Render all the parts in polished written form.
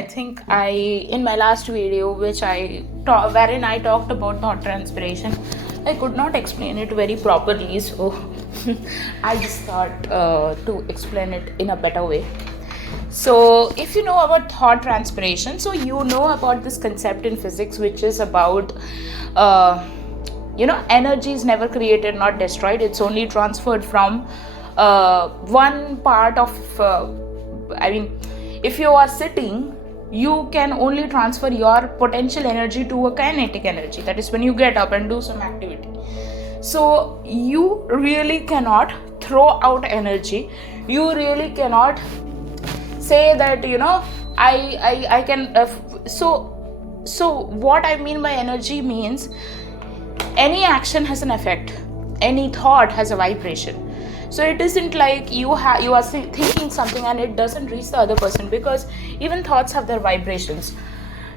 I think in my last video, wherein I talked about thought transpiration, I could not explain it very properly, so I just thought to explain it in a better way. So, if you know about thought transpiration, so you know about this concept in physics, which is about, uh, energy is never created, not destroyed. It's only transferred from one part of, if you are sitting, you can only transfer your potential energy to a kinetic energy. That is when you get up and do some activity. So you really cannot throw out energy. You really cannot say that I can. So what I mean by energy means any action has an effect, any thought has a vibration. So it isn't like you are thinking something and it doesn't reach the other person, because even thoughts have their vibrations.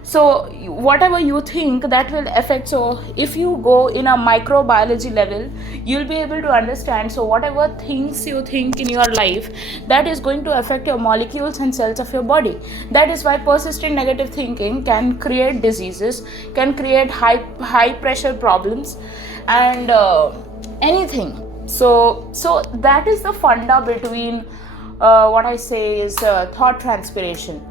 So whatever you think, that will affect. So if you go in a microbiology level, you'll be able to understand. So whatever things you think in your life, that is going to affect your molecules and cells of your body. That is why persistent negative thinking can create diseases, can create high pressure problems, and anything. So that is the funda between what I say is thought transpiration.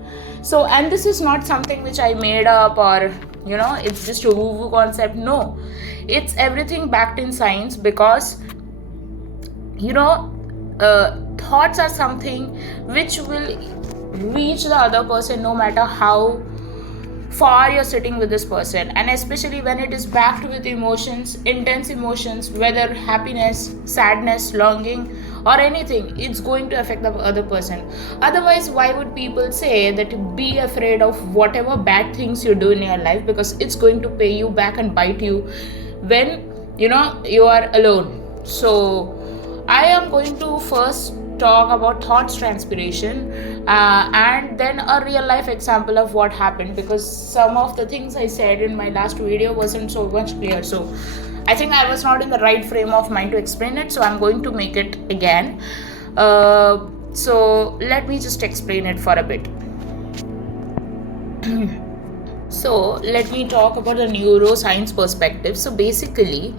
So, and this is not something which I made up, or it's just a woo-woo concept. No, it's everything backed in science, because thoughts are something which will reach the other person no matter how far you're sitting with this person, and especially when it is backed with emotions, intense emotions, whether happiness, sadness, longing, or anything, it's going to affect the other person. Otherwise, why would people say that be afraid of whatever bad things you do in your life, because it's going to pay you back and bite you when you are alone. So I am going to first talk about thoughts transpiration, and then a real life example of what happened, because some of the things I said in my last video wasn't so much clear. So I think I was not in the right frame of mind to explain it, so I'm going to make it again. So let me just explain it for a bit. So let me talk about the neuroscience perspective. So basically,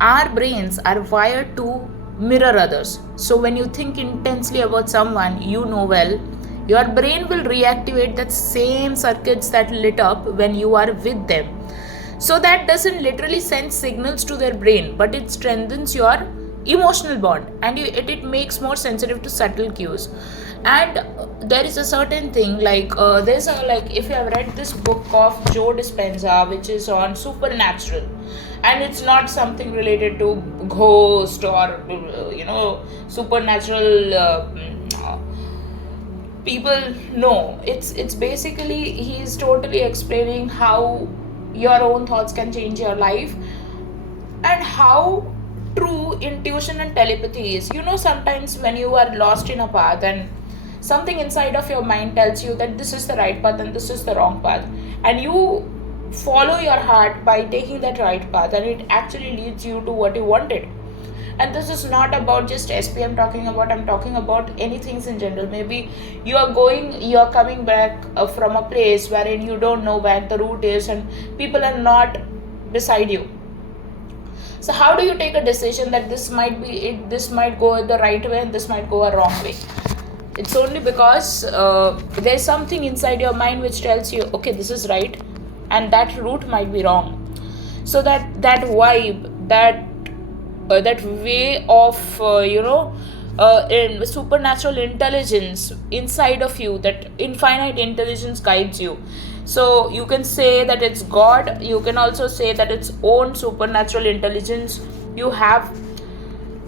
our brains are wired to mirror others. So when you think intensely about someone you know well, your brain will reactivate that same circuits that lit up when you are with them. So that doesn't literally send signals to their brain, but it strengthens your emotional bond, and it makes more sensitive to subtle cues. And there is a certain thing like there's a, like, if you have read this book of Joe Dispenza, which is on supernatural, and it's not something related to ghost or supernatural people. No, it's basically he's totally explaining how your own thoughts can change your life, and how true intuition and telepathy is. Sometimes when you are lost in a path, and something inside of your mind tells you that this is the right path and this is the wrong path, and you follow your heart by taking that right path, and it actually leads you to what you wanted. And this is not about just SP I'm talking about any things in general. Maybe you are coming back from a place wherein you don't know where the route is, and people are not beside you. So how do you take a decision that this might be it, this might go the right way and this might go a wrong way? It's only because there's something inside your mind which tells you, okay, this is right, and that route might be wrong. So that vibe, that way of in supernatural intelligence inside of you, that infinite intelligence guides you. So you can say that it's God, you can also say that it's own supernatural intelligence you have,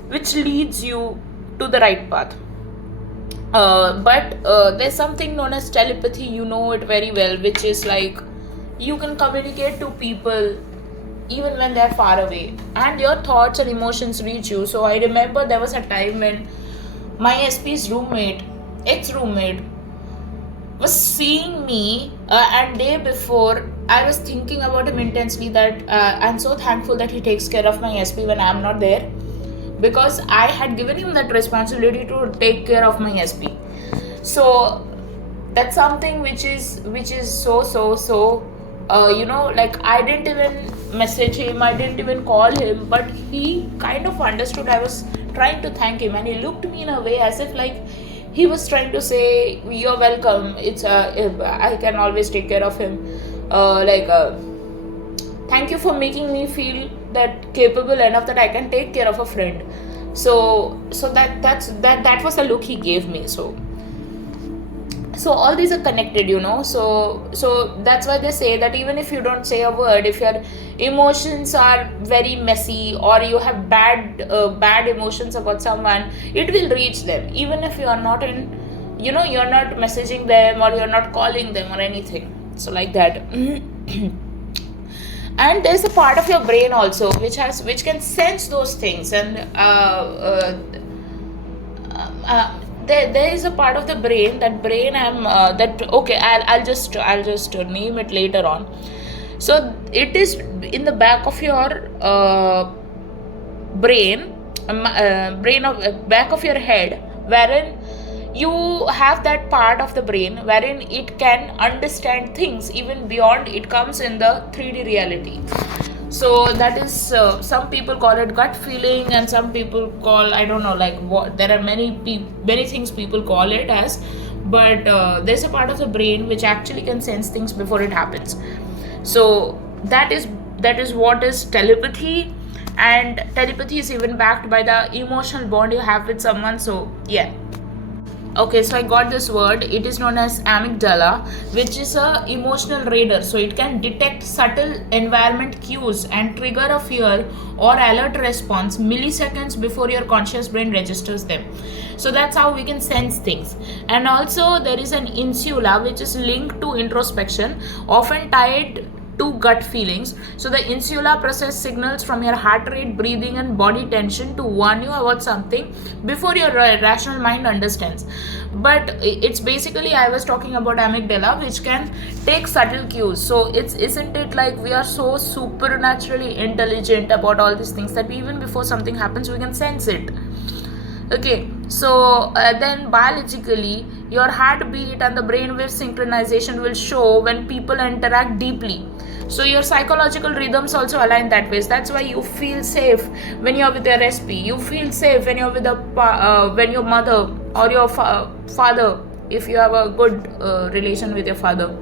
which leads you to the right path. But there's something known as telepathy, you know it very well, which is like you can communicate to people even when they're far away, and your thoughts and emotions reach you. So I remember there was a time when my SP's ex-roommate, was seeing me, and day before I was thinking about him intensely, that I'm so thankful that he takes care of my SP when I'm not there, because I had given him that responsibility to take care of my SP. So that's something which is so like I didn't even message him, I didn't even call him, but he kind of understood I was trying to thank him, and he looked me in a way as if like he was trying to say, you're welcome, it's I can always take care of him, like thank you for making me feel that capable enough that I can take care of a friend. So that was the look he gave me. So all these are connected, so that's why they say that even if you don't say a word, if your emotions are very messy, or you have bad emotions about someone, it will reach them, even if you are not you're not messaging them, or you're not calling them or anything, so like that. And there's a part of your brain also which can sense those things, and there is a part of the brain, that brain I'm that okay, I'll just name it later on. So it is in the back of your brain, brain of back of your head, wherein you have that part of the brain wherein it can understand things even beyond it comes in the 3D reality. So that is, some people call it gut feeling, and some people call, I don't know, like what, there are many things people call it as, but there's a part of the brain which actually can sense things before it happens. So that is what is telepathy. And telepathy is even backed by the emotional bond you have with someone. So yeah. Okay, so I got this word. It is known as amygdala, which is a emotional radar. So it can detect subtle environment cues and trigger a fear or alert response milliseconds before your conscious brain registers them. So that's how we can sense things. And also there is an insula which is linked to introspection, often tied to gut feelings. So the insula process signals from your heart rate, breathing, and body tension to warn you about something before your rational mind understands. But it's basically, I was talking about amygdala, which can take subtle cues. So isn't it like we are so supernaturally intelligent about all these things that even before something happens, we can sense it. Okay, so then biologically, your heartbeat and the brainwave synchronization will show when people interact deeply. So your psychological rhythms also align that way. So that's why you feel safe when you're with your SP. You feel safe when you're with when your mother or your father, if you have a good relation with your father.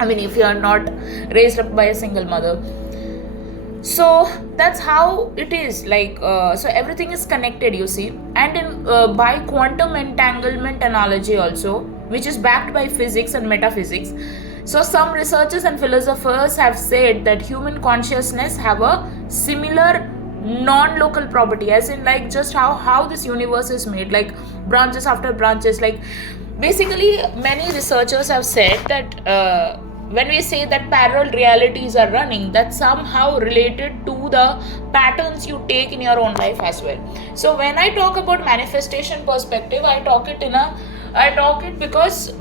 I mean, if you are not raised up by a single mother. So that's how it is, like so everything is connected, you see. And in by quantum entanglement analogy also, which is backed by physics and metaphysics. So some researchers and philosophers have said that human consciousness have a similar non-local property, as in like just how this universe is made, like branches after branches. Like basically many researchers have said that when we say that parallel realities are running, that's somehow related to the patterns you take in your own life as well. So when I talk about manifestation perspective, I talk it because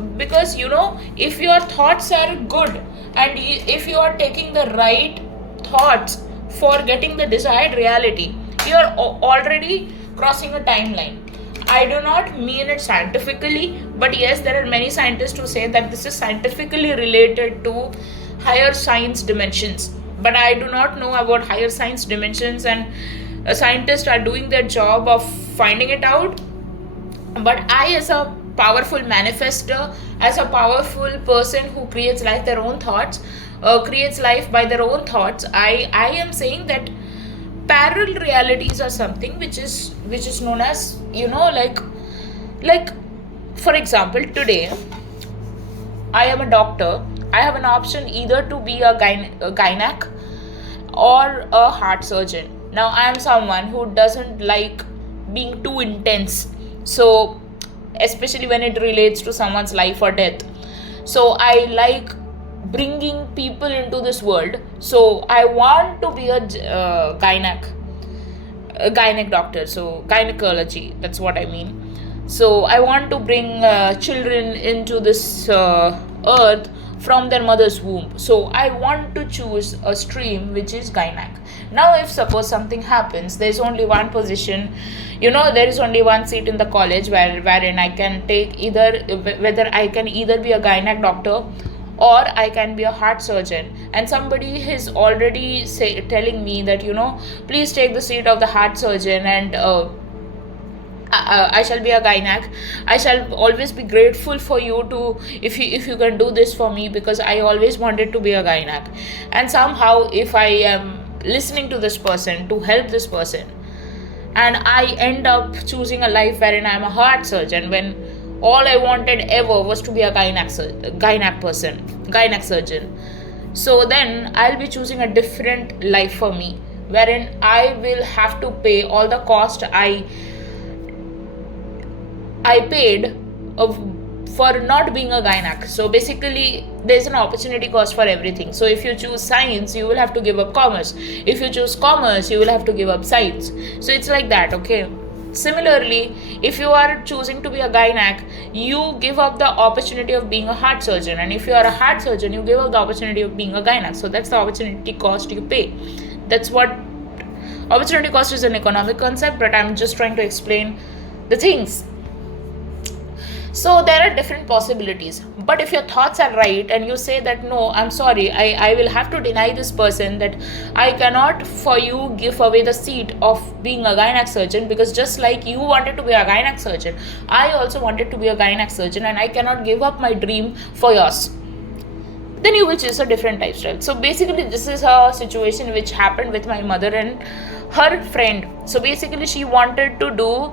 if your thoughts are good, and if you are taking the right thoughts for getting the desired reality, you are already crossing a timeline. I do not mean it scientifically, but yes, there are many scientists who say that this is scientifically related to higher science dimensions. But I do not know about higher science dimensions, and scientists are doing their job of finding it out. But I, as a powerful manifester, as a powerful person who creates life their own thoughts, creates life by their own thoughts, I am saying that parallel realities are something which is known as, like for example, today I am a doctor. I have an option either to be a gynac or a heart surgeon. Now I am someone who doesn't like being too intense, so especially when it relates to someone's life or death. So I like bringing people into this world. So I want to be a gynec doctor, so gynecology, that's what I mean. So I want to bring children into this earth from their mother's womb. So I want to choose a stream which is gynac. Now if suppose something happens, there's only one position, there is only one seat in the college wherein I can take either, whether I can either be a gynac doctor or I can be a heart surgeon, and somebody is already telling me that, please take the seat of the heart surgeon, and I shall be a gynac. I shall always be grateful for you to, if you can do this for me, because I always wanted to be a gynac. And somehow if I am listening to this person to help this person, and I end up choosing a life wherein I'm a heart surgeon, when all I wanted ever was to be a gynac surgeon. So then I'll be choosing a different life for me, wherein I will have to pay all the cost I paid for not being a gynac. So basically there's an opportunity cost for everything. So if you choose science, you will have to give up commerce. If you choose commerce, you will have to give up science. So it's like that, okay? Similarly, if you are choosing to be a gynac, you give up the opportunity of being a heart surgeon, and if you are a heart surgeon, you give up the opportunity of being a gynac. So that's the opportunity cost you pay. That's what opportunity cost is, an economic concept, but I'm just trying to explain the things. So there are different possibilities, but if your thoughts are right and you say that no, I'm sorry, I will have to deny this person, that I cannot for you give away the seat of being a gynac surgeon, because just like you wanted to be a gynac surgeon, I also wanted to be a gynac surgeon, and I cannot give up my dream for yours, then you will choose a different lifestyle. So basically this is a situation which happened with my mother and her friend. So basically she wanted to do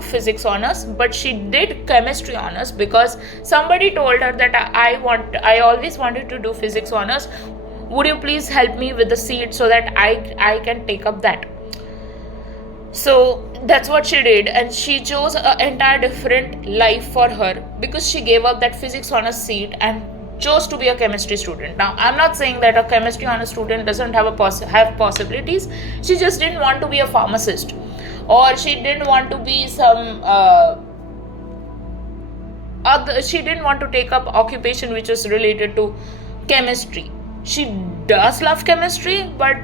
physics honors, but she did chemistry honors because somebody told her that I always wanted to do physics honors. Would you please help me with the seat so that I can take up that? So that's what she did, and she chose an entire different life for her because she gave up that physics honors seat and chose to be a chemistry student. Now I'm not saying that a chemistry honors student doesn't have possibilities. She just didn't want to be a pharmacist, or she didn't want to be some she didn't want to take up occupation which is related to chemistry. She does love chemistry, but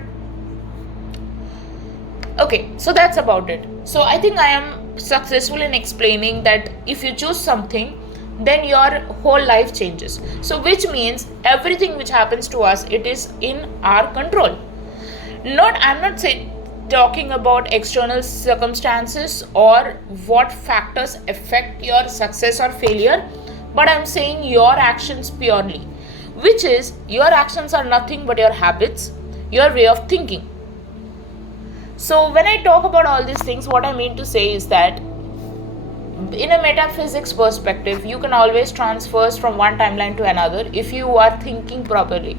okay, so that's about it. So I think I am successful in explaining that if you choose something, then your whole life changes. So which means everything which happens to us, it is in our control. I'm not talking about external circumstances or what factors affect your success or failure, but I'm saying your actions purely, which is your actions are nothing but your habits, your way of thinking. So when I talk about all these things, what I mean to say is that in a metaphysics perspective, you can always transfer from one timeline to another if you are thinking properly.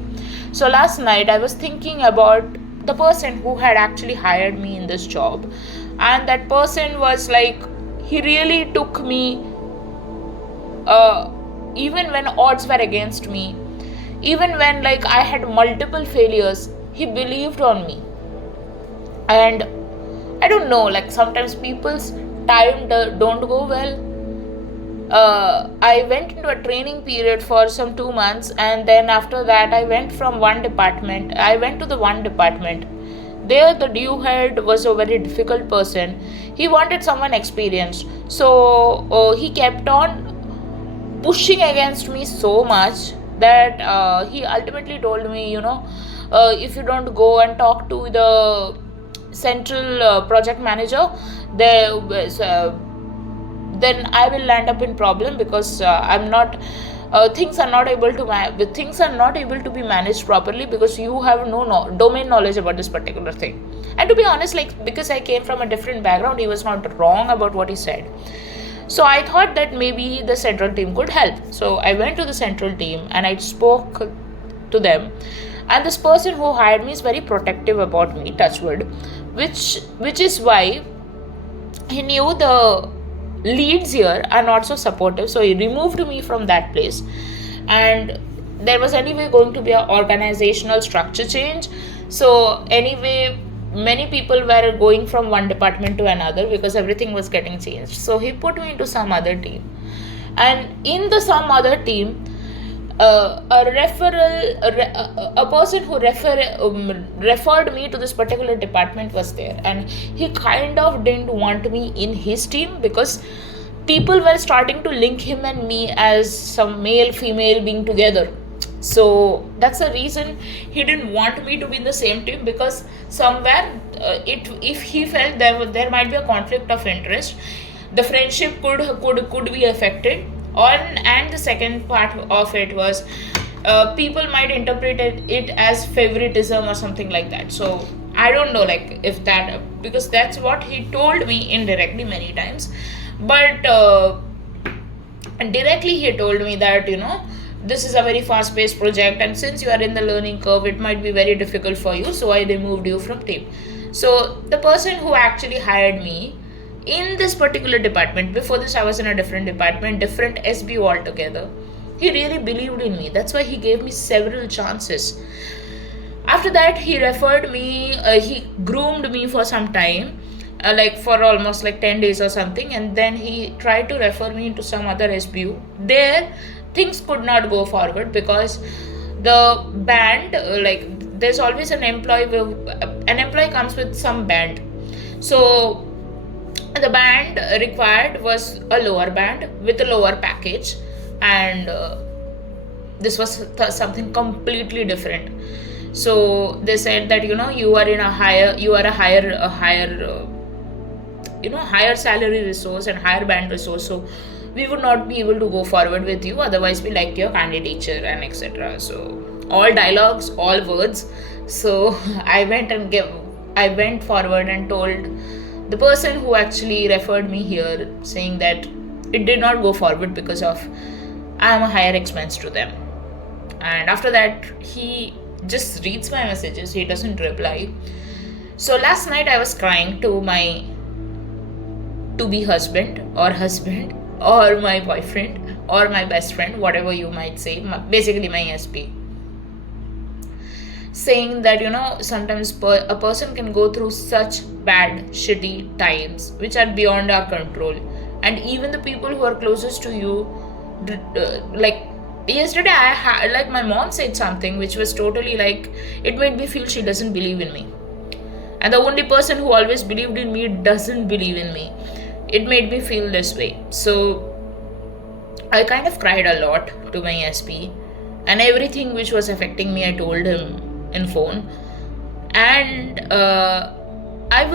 So last night I was thinking about the person who had actually hired me in this job, and that person was like, he really took me even when odds were against me, even when like I had multiple failures, he believed on me. And I don't know, like sometimes people's time don't go well. I went into a training period for some 2 months, and then after that I went to the one department. There the due head was a very difficult person. He wanted someone experienced, so he kept on pushing against me so much that he ultimately told me, if you don't go and talk to the central project manager, then I will land up in problem, because things are not able to be managed properly because you have no domain knowledge about this particular thing. And to be honest, like because I came from a different background, he was not wrong about what he said. So I thought that maybe the central team could help. So I went to the central team and I spoke to them. And this person who hired me is very protective about me, touch wood, which is why he knew the leads here are not so supportive. So he removed me from that place. And there was anyway going to be an organizational structure change. So anyway, many people were going from one department to another because everything was getting changed. So he put me into some other team. And in the some other team, A person who referred me to this particular department was there, and he kind of didn't want me in his team because people were starting to link him and me as some male female being together. So that's the reason he didn't want me to be in the same team, because somewhere it if he felt there might be a conflict of interest, the friendship could be affected. And the second part of it was, people might interpret it as favoritism or something like that. So I don't know, like, if that, because that's what he told me indirectly many times. But directly he told me that, this is a very fast paced project, and since you are in the learning curve, it might be very difficult for you, so I removed you from team. So the person who actually hired me in this particular department, before this I was in a different department, different SBU altogether, he really believed in me. That's why he gave me several chances. After that, he referred me, he groomed me for some time, like for almost like 10 days or something, and then he tried to refer me into some other SBU. There things could not go forward because the band, like, there's always an employee comes with some band. So the band required was a lower band with a lower package, and this was something completely different. So they said that, you are a higher salary resource and higher band resource, so we would not be able to go forward with you, otherwise we liked your candidature and etc. So all dialogues, all words. So I went forward and told the person who actually referred me here, saying that it did not go forward because of I am a higher expense to them. And after that, he just reads my messages, he doesn't reply. So last night I was crying to my to be husband or my boyfriend or my best friend, whatever you might say, basically my SP, saying that, sometimes a person can go through such bad, shitty times which are beyond our control, and even the people who are closest to you, like yesterday like my mom said something which was totally like, it made me feel she doesn't believe in me, and the only person who always believed in me doesn't believe in me. It made me feel this way. So I kind of cried a lot to my SP, and everything which was affecting me I told him in phone. And I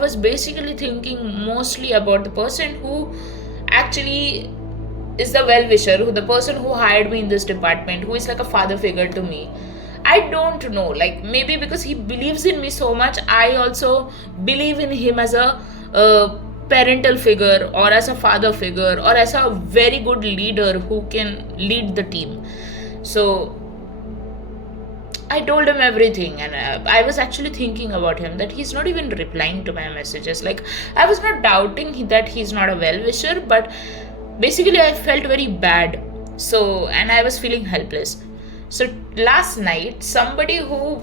was basically thinking mostly about the person who actually is the well-wisher, the person who hired me in this department, who is like a father figure to me. I don't know, like, maybe because he believes in me so much, I also believe in him as a parental figure, or as a father figure, or as a very good leader who can lead the team. So I told him everything, and I was actually thinking about him, that he's not even replying to my messages. Like, I was not doubting that he's not a well-wisher, but basically I felt very bad. So, and I was feeling helpless. So last night, somebody who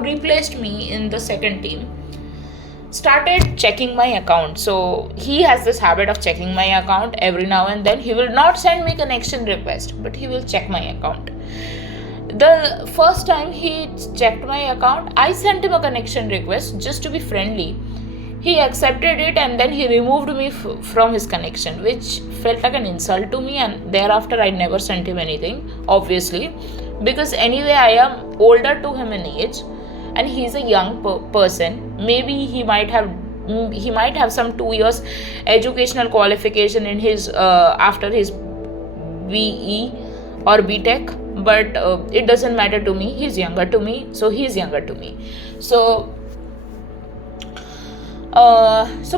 replaced me in the second team started checking my account. So he has this habit of checking my account every now and then. He will not send me connection request, but he will check my account. The first time he checked my account, I sent him a connection request just to be friendly. He accepted it, and then he removed me from his connection, which felt like an insult to me. And thereafter I never sent him anything, obviously, because anyway I am older to him in age, and he's a young person. Maybe he might have some 2 years educational qualification in his after his BE or BTech, but it doesn't matter to me. He's younger to me, so he's younger to me. So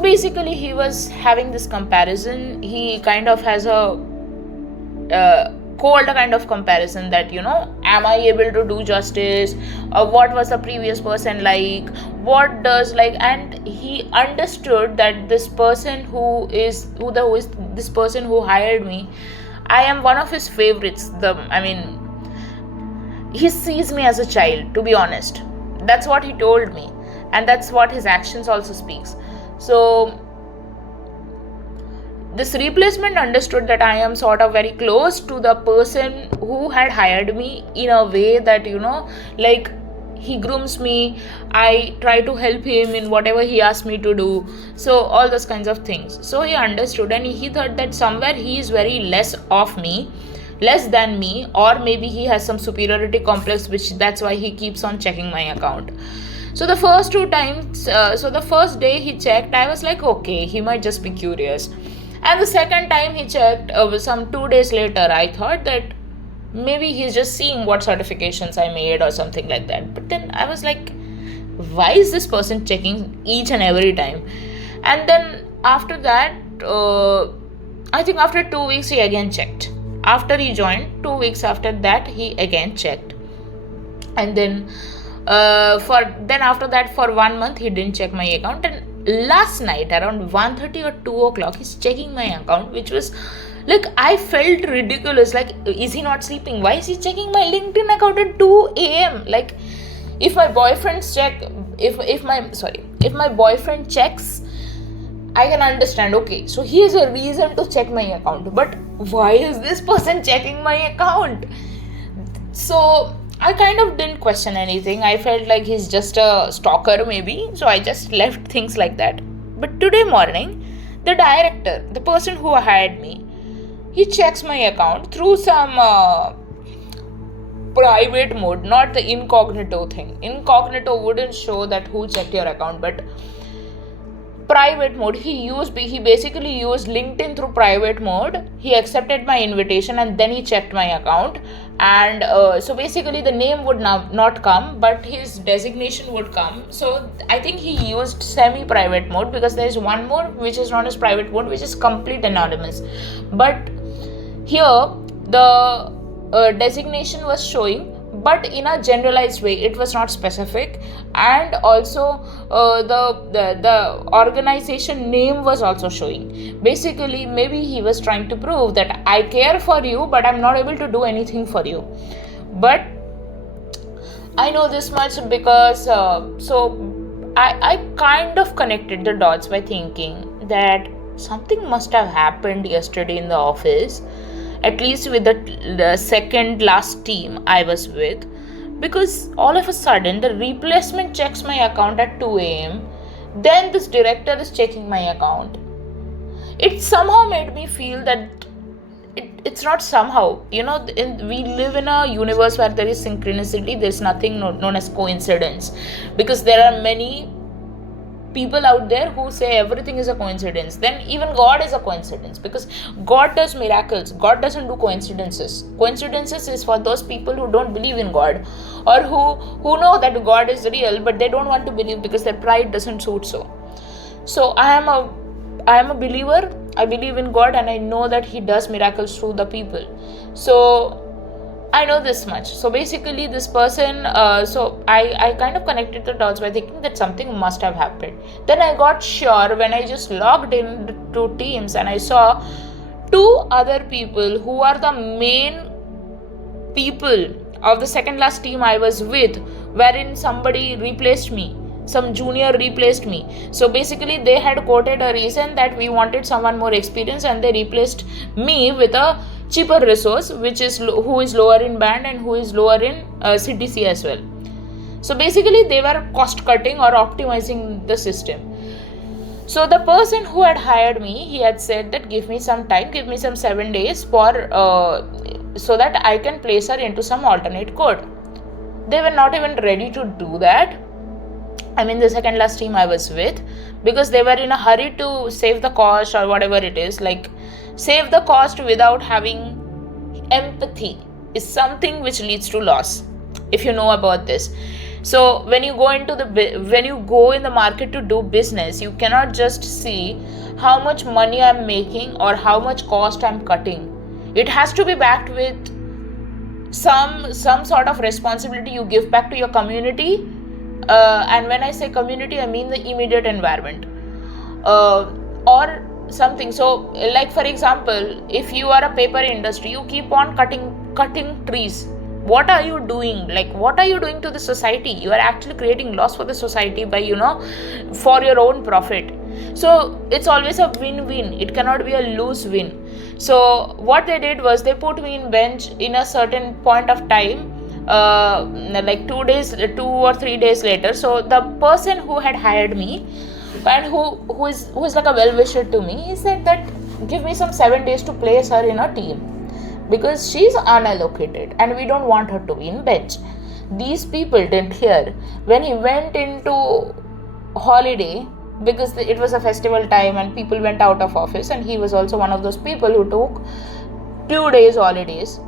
basically he was having this comparison. He kind of has a cold kind of comparison that, am I able to do justice, or what was the previous person like, what does like. And he understood that this person who is this person who hired me, I am one of his favorites. He sees me as a child, to be honest. That's what he told me, and that's what his actions also speaks. So this replacement understood that I am sort of very close to the person who had hired me, in a way that, like, he grooms me, I try to help him in whatever he asks me to do, so all those kinds of things. So he understood, and he thought that somewhere he is very less than me, or maybe he has some superiority complex, which that's why he keeps on checking my account. So the first two times, so the first day he checked, I was like, okay, he might just be curious. And the second time he checked, some 2 days later, I thought that maybe he's just seeing what certifications I made or something like that. But then I was like, why is this person checking each and every time? And then after that, I think after 2 weeks, he again checked. After he joined, 2 weeks after that, he again checked. And then after that, for 1 month, he didn't check my account. And last night around 1:30 or 2 o'clock, he's checking my account, which was like, I felt ridiculous. Like, is he not sleeping? Why is he checking my LinkedIn account at 2 a.m.? Like, if my boyfriend checks, I can understand, okay, so he has a reason to check my account. But why is this person checking my account? So I kind of didn't question anything. I felt like he's just a stalker maybe. So I just left things like that. But today morning, the director, the person who hired me, he checks my account through some private mode, not the incognito thing. Incognito wouldn't show that who checked your account, but private mode, he basically used LinkedIn through private mode. He accepted my invitation and then he checked my account. And so basically the name would not come, but his designation would come. So I think he used semi-private mode, because there is one more which is known as private mode, which is complete anonymous. But here the designation was showing, but in a generalized way. It was not specific. And also the organization name was also showing. Basically, maybe he was trying to prove that I care for you, but I'm not able to do anything for you. But I know this much because I kind of connected the dots by thinking that something must have happened yesterday in the office, at least with the second last team I was with, because all of a sudden the replacement checks my account at 2 a.m. Then this director is checking my account. It somehow made me feel that it's not somehow, we live in a universe where there is synchronicity. There's nothing known as coincidence, because there are many people out there who say everything is a coincidence. Then even God is a coincidence, because God does miracles. God doesn't do coincidences. Coincidences is for those people who don't believe in God, or who know that God is real, but they don't want to believe because their pride doesn't suit so. So I am a believer. I believe in God, and I know that He does miracles through the people. So I know this much. So basically this person, so I kind of connected the dots by thinking that something must have happened. Then I got sure when I just logged in to Teams and I saw two other people who are the main people of the second last team I was with, wherein somebody replaced me. Some junior replaced me. So basically they had quoted a reason that we wanted someone more experienced, and they replaced me with a cheaper resource, which is who is lower in band and who is lower in CTC as well. So basically they were cost cutting or optimizing the system. So the person who had hired me, he had said that give me some time, give me some 7 days for so that I can place her into some alternate code. They were not even ready to do that. I mean, the second last team I was with, because they were in a hurry to save the cost or whatever it is. Like, save the cost without having empathy is something which leads to loss, if you know about this. So when you go in the market to do business, you cannot just see how much money I'm making or how much cost I'm cutting. It has to be backed with some sort of responsibility you give back to your community. And when I say community, I mean the immediate environment, or something. So like, for example, if you are a paper industry, you keep on cutting trees. What are you doing? Like, what are you doing to the society? You are actually creating loss for the society by, for your own profit. So it's always a win-win. It cannot be a lose-win. So what they did was they put me in bench in a certain point of time, like 2 or 3 days later. So the person who had hired me and who is like a well-wisher to me, he said that give me some 7 days to place her in a team because she's unallocated and we don't want her to be in bench. These people didn't hear. When he went into holiday, because it was a festival time and people went out of office, and he was also one of those people who took 2 days holidays,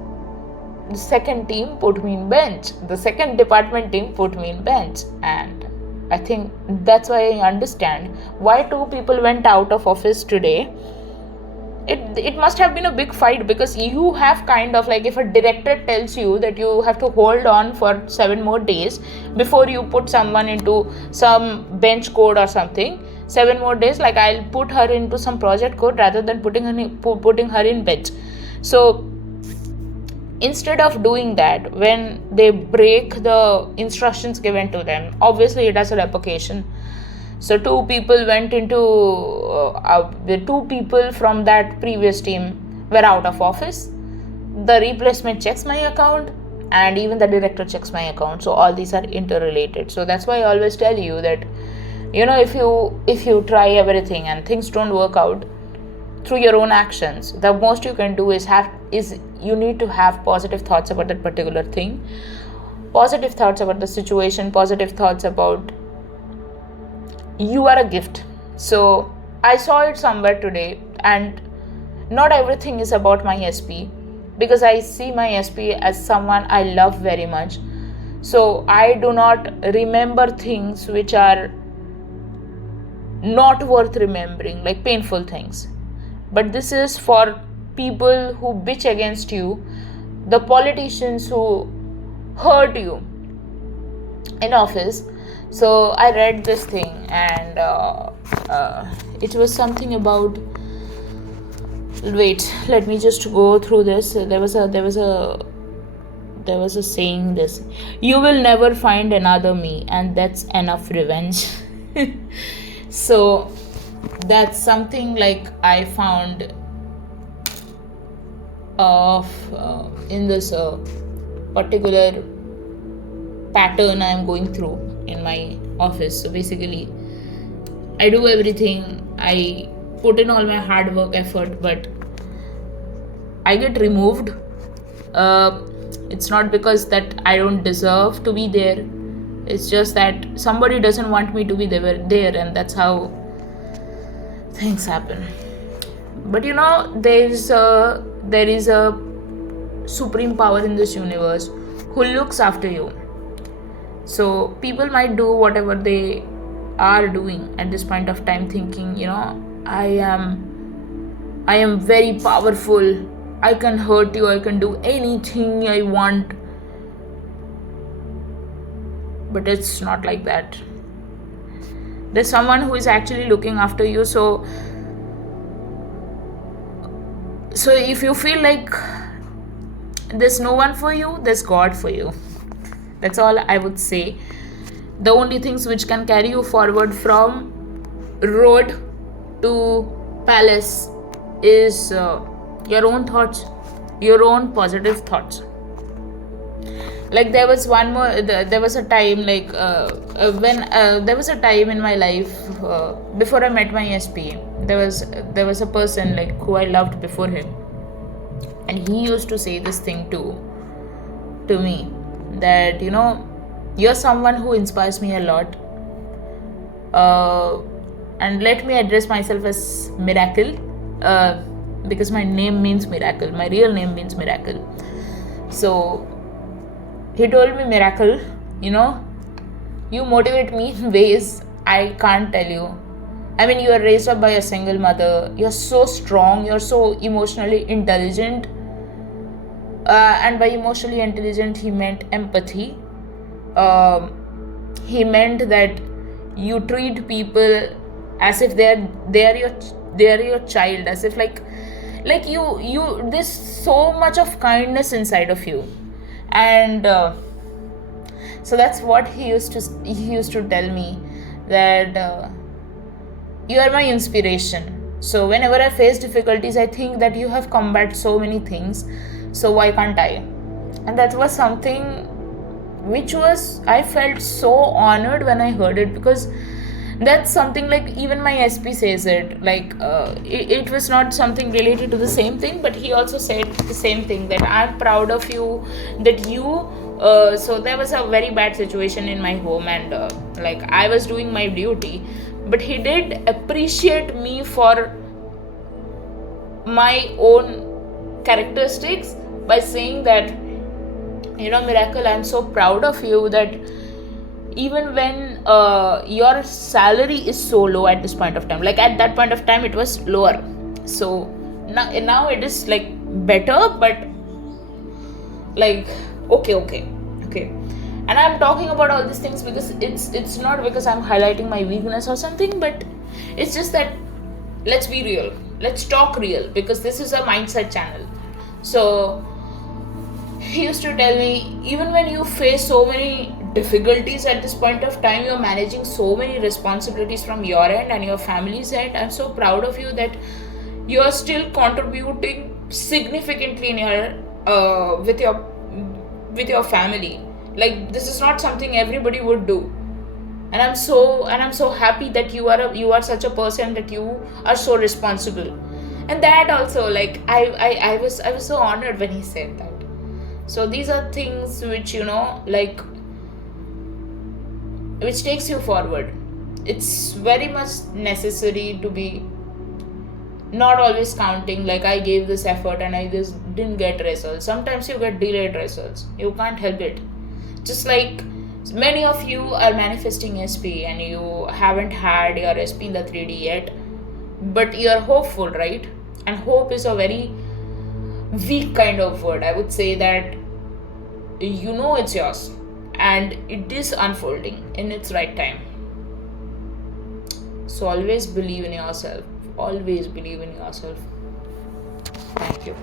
the second team put me in bench, the second department team put me in bench. And I think that's why I understand why two people went out of office today. It must have been a big fight, because you have kind of like, if a director tells you that you have to hold on for 7 more days before you put someone into some bench code or something, 7 more days, like I'll put her into some project code rather than putting her in bench. So instead of doing that, when they break the instructions given to them, obviously it has a repercussion. So two people went into the 2 people from that previous team were out of office. The replacement checks my account and even the director checks my account. So all these are interrelated. So that's why I always tell you that, if you try everything and things don't work out through your own actions, the most you can do is you need to have positive thoughts about that particular thing, positive thoughts about the situation, positive thoughts about you are a gift. So I saw it somewhere today, and not everything is about my SP, because I see my SP as someone I love very much. So I do not remember things which are not worth remembering, like painful things. But this is for people who bitch against you, the politicians who hurt you in office. So I read this thing, and it was something about, wait, let me just go through this. There was a saying this: you will never find another me, and that's enough revenge. So that's something like I found of in this particular pattern I'm going through in my office. So basically, I do everything, I put in all my hard work, effort, but I get removed. It's not because that I don't deserve to be there. It's just that somebody doesn't want me to be there, and that's how things happen. But there is a supreme power in this universe who looks after you. So people might do whatever they are doing at this point of time, thinking, I am very powerful, I can hurt you, I can do anything I want. But it's not like that. There's someone who is actually looking after you. So if you feel like there's no one for you, there's God for you. That's all I would say. The only things which can carry you forward from road to palace is your own thoughts, your own positive thoughts. Like there was a time, like when there was a time in my life before I met my SP. There was a person like who I loved before him, and he used to say this thing to me, that you're someone who inspires me a lot, and let me address myself as Miracle, because my name means miracle, my real name means Miracle. So he told me, Miracle, you motivate me in ways I can't tell you. I mean, you are raised up by a single mother, you're so strong, you're so emotionally intelligent, and by emotionally intelligent he meant empathy. He meant that you treat people as if they are your child, as if like you there's so much of kindness inside of you. And so that's what he used to tell me, that you are my inspiration. So whenever I face difficulties, I think that you have combated so many things, so why can't I? And that was something which was, I felt so honored when I heard it, because that's something like even my SP says it, like it was not something related to the same thing, but he also said the same thing, that I'm proud of you, that you so there was a very bad situation in my home, and like I was doing my duty, but he did appreciate me for my own characteristics by saying that, Miracle, I'm so proud of you, that even when your salary is so low at this point of time, like at that point of time it was lower, so now it is like better, but like okay. And I'm talking about all these things because it's not because I'm highlighting my weakness or something, but it's just that, let's be real, let's talk real, because this is a mindset channel. So he used to tell me, even when you face so many difficulties at this point of time, you're managing so many responsibilities from your end and your family's end, I'm so proud of you that you're still contributing significantly in your with your family. Like, this is not something everybody would do, and I'm so happy that you are such a person, that you are so responsible. And that also, like, I was so honored when he said that. So these are things which, like, which takes you forward. It's very much necessary to be not always counting, like, I gave this effort and I just didn't get results. Sometimes you get delayed results, you can't help it. Just like many of you are manifesting SP and you haven't had your SP in the 3D yet, but you're hopeful, right? And hope is a very weak kind of word. I would say that it's yours and it is unfolding in its right time. So always believe in yourself. Always believe in yourself. Thank you.